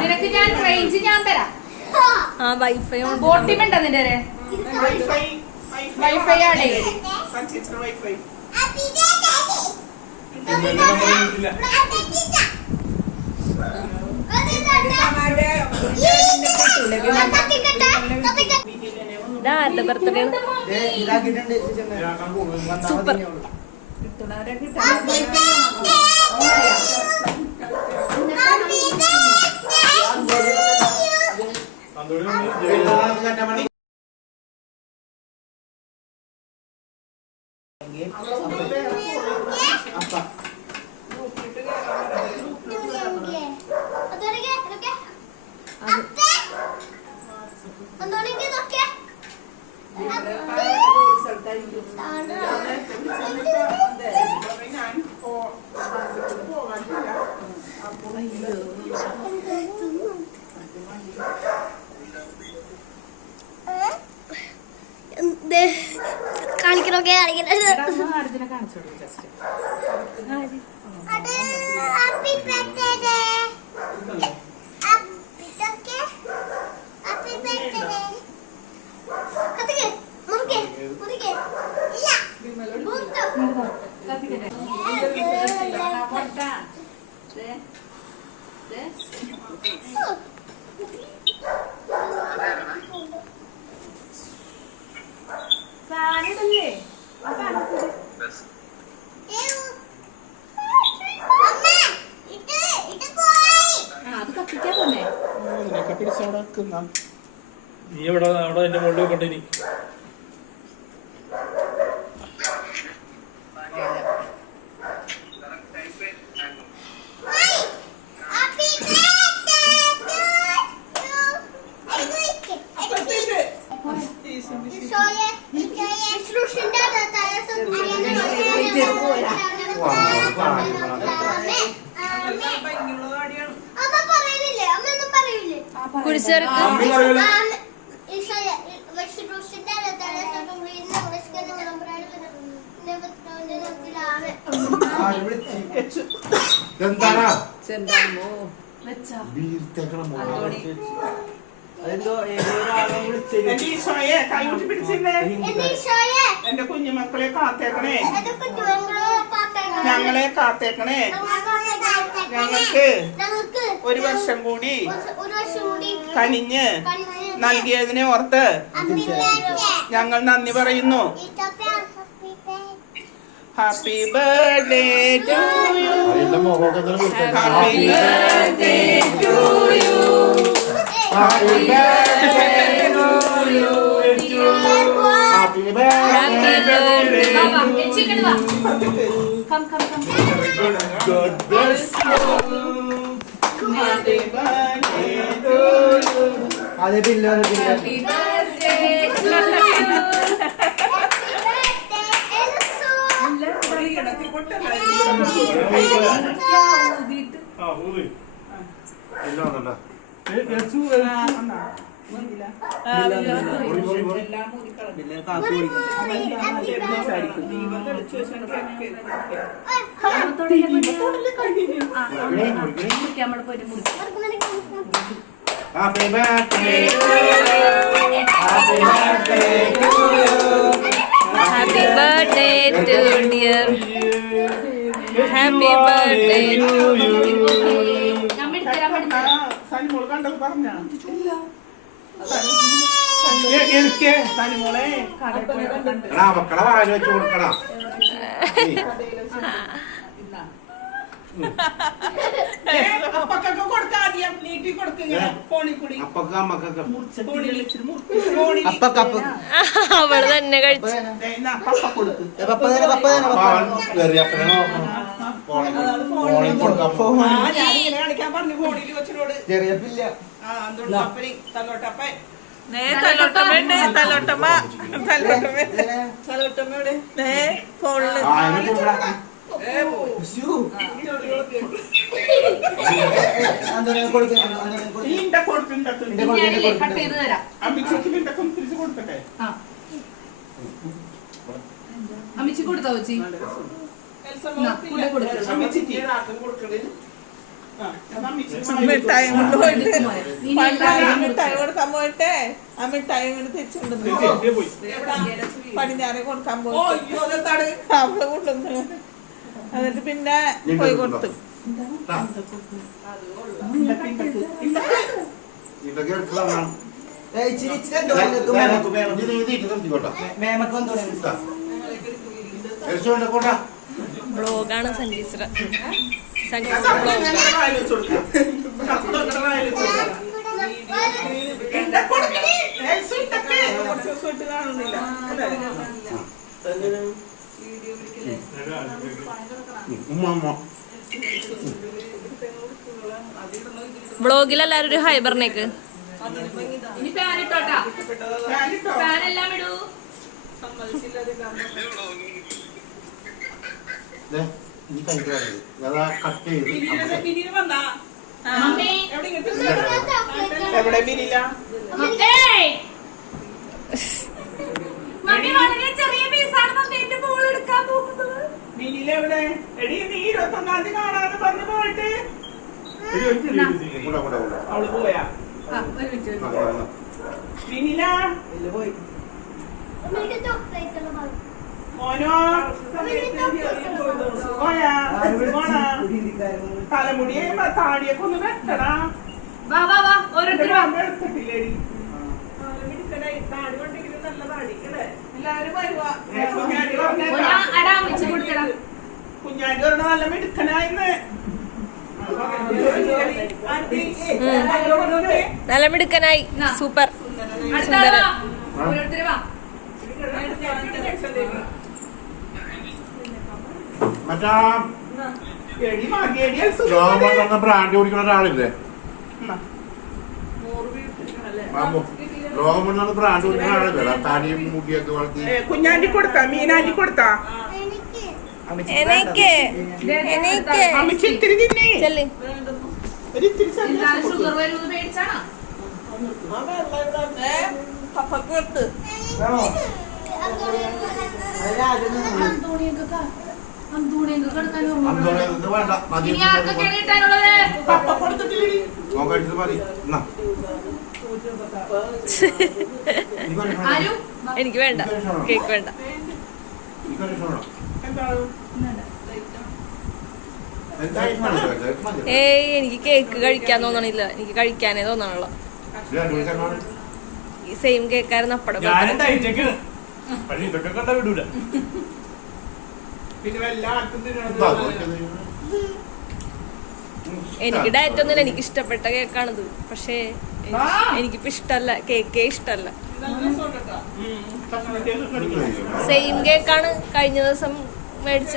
നിനക്ക് ഞാൻ റേഞ്ച് ഞാൻ തരാം. വൈഫൈ ബോട്ടിമുണ്ട് അതിന്റെ വൈഫൈ ആണ്. Birthday super. നീ അവിടെ എന്റെ മുകളിൽ കൊണ്ടിരി. എന്റെ കുഞ്ഞുമക്കളെ കാത്തേക്കണേ, ഞങ്ങളെ കാത്തേക്കണേ. ഞങ്ങൾക്ക് ഒരു വർഷം കൂടി കനിഞ്ഞ് നൽകിയതിനെ ഓർത്ത് ഞങ്ങൾ നന്ദി പറയുന്നു. Happy birthday to you, happy birthday to you, happy birthday to you, happy birthday. God bless you. Happy birthday to you. Happy birthday to Happy birthday to you. Happy birthday to dear. Happy birthday to you. സനിമോൾ കണ്ടത് പറഞ്ഞ എനിക്ക് സനിമോളെ മക്കളെ വാങ്ങി വെച്ച് കൊടുക്കണം. അപ്പൊക്കൊക്കെ കൊടുക്കാദ്യം നീട്ടി കൊടുക്കുക ഫോണിൽ കൂടി. അവള് തന്നെ കഴിച്ചു. കളിക്കാൻ പറഞ്ഞു ഫോണിൽ വെച്ചിനോട്. തന്നോട്ടപ്പ ഇണ്ട കൊടുത്തിട്ടുണ്ട് ഞാനില്ലേ കട്ട് ചെയ്ത് തരാം. അമ്മിച്ചക്ക് നിന്റെ തിരിച്ചു കൊടുക്കട്ടെ ആ. അമ്മിച്ചി കൊടുത്തോ ചേച്ചി? കൂടെ കൊടുക്കാം. അമ്മിച്ചിക്ക് മിഠായി കൊണ്ട് പോയിട്ട് നീ എല്ലാവരും മിഠായി കൊടുക്കാൻ പോയിട്ട് ആ മിഠായി കൊണ്ട് തിരിച്ചുകൊണ്ടു പോയി പടിഞ്ഞാറെ കൊടുക്കാൻ പോയിട്ട് അവള് കൊണ്ടുവന്നു. എന്നിട്ട് പിന്നെ പോയി കൊടുത്തു. ബ്ലോഗാണ് സഞ്ജീശ്ര കുറച്ച് ദിവസമായിട്ട് കാണുന്നില്ല. ബ്ലോഗിൽ എല്ലാരും ഒരു ഹൈ പറഞ്ഞേക്ക്. ഇനി ഫാൻ ഇട്ടോട്ടാ. ഫാൻ എല്ലാം ഇടൂ. മമ്മി എവിടെ ബിരില്ല ഏയ്! മമ്മി വളരെ ചെറിയ പീസാണ് മമ്മി എന്റെ ബോൾ എടുക്കാൻ പോകുന്നത്. ബിരില്ല എവിടെ എടി നീ 21-ാം തീയതി കാണാന്ന് പറഞ്ഞു പോയിട്ട് അവള് പോയാ ആ, ഒരു മിനിറ്റ്. ബിനില മോനോ പോയാ തലമുടിയെ താടിയൊക്കെ ഒന്ന് വെട്ടടാ. വാ വാ വാ ഓരോരുത്തർ വാ. എടുത്തിട്ടില്ലേടി എല്ലാവരും വരുവാ. കുഞ്ഞാണ്ടി പറഞ്ഞ അടാ അമ്മിച്ചി കൊടുക്കടാ. കുഞ്ഞാണ്ടി പറഞ്ഞ നല്ല മിടുക്കനായിന്ന് നല്ല മിടുക്കനായി. സൂപ്പർ. അടുത്ത ആള് വാ. ഓരോരുത്തർ വാ. മറ്റാ എടി മകേടി ബ്രാൻഡ് കുടിക്കുന്ന ഒരാളില്ലേ? ലോകം മുഴുവൻ ബ്രാൻഡ് കുടിക്കുന്ന ആളില്ലേ? താടിയും മുടിയൊക്കെ വളർത്തി കുഞ്ഞാണ്ടി കൊടുത്താ മീനാണ്ടി കൊടുത്താ എനിക്ക് അമ്മച്ചി ഇത്തിരി തിന്നേ ചെല്ലി. ഒരു ഇത്തിരി എല്ലാരും ഷുഗർ വരുന്നത് പേടിച്ചാണോ? പപ്പക്ക് കൊടുത്ത്. അന്തൂണിയൊക്കെ കിടക്കാൻ ഓർമ്മ. ഇത് വേണ്ട മതി. ഇനി ആർക്കൊക്കെയാണ് കിട്ടാനുള്ളത്? പപ്പ കൊടുത്തിട്ടില്ലേ നോക്കാൻ കഴിച്ചത് മതി. എന്നാ. ആരും എനിക്ക് വേണ്ട, കേക്ക് വേണ്ട. എനിക്കൊരു ഇഷ്ടമാണ്. എന്താണ് എന്താ ഇഷ്ടമാണ്? മതി. ഏയ് എനിക്ക് കേക്ക് കഴിക്കാൻ തോന്നണില്ല. എനിക്ക് കഴിക്കാനേ തോന്നണുള്ളൂ. ഈ സെയിം കേക്കായിരുന്നു അപ്പടെ. ഞാനും ഡയറ്റൊക്കെ പക്ഷെ ഇതൊക്കെ കണ്ട വിടൂല. പിന്നെ വല്ല ആർക്കും എനിക്ക് ഡയറ്റ് ഒന്നുമില്ല. എനിക്ക് ഇഷ്ടപ്പെട്ട കേക്കാണിത്. പക്ഷേ എനിക്കിപ്പോ ഇഷ്ടല്ല, കേക്കേ ഇഷ്ടല്ല. സെയിം കേക്കാണ് കഴിഞ്ഞ ദിവസം മേടിച്ച.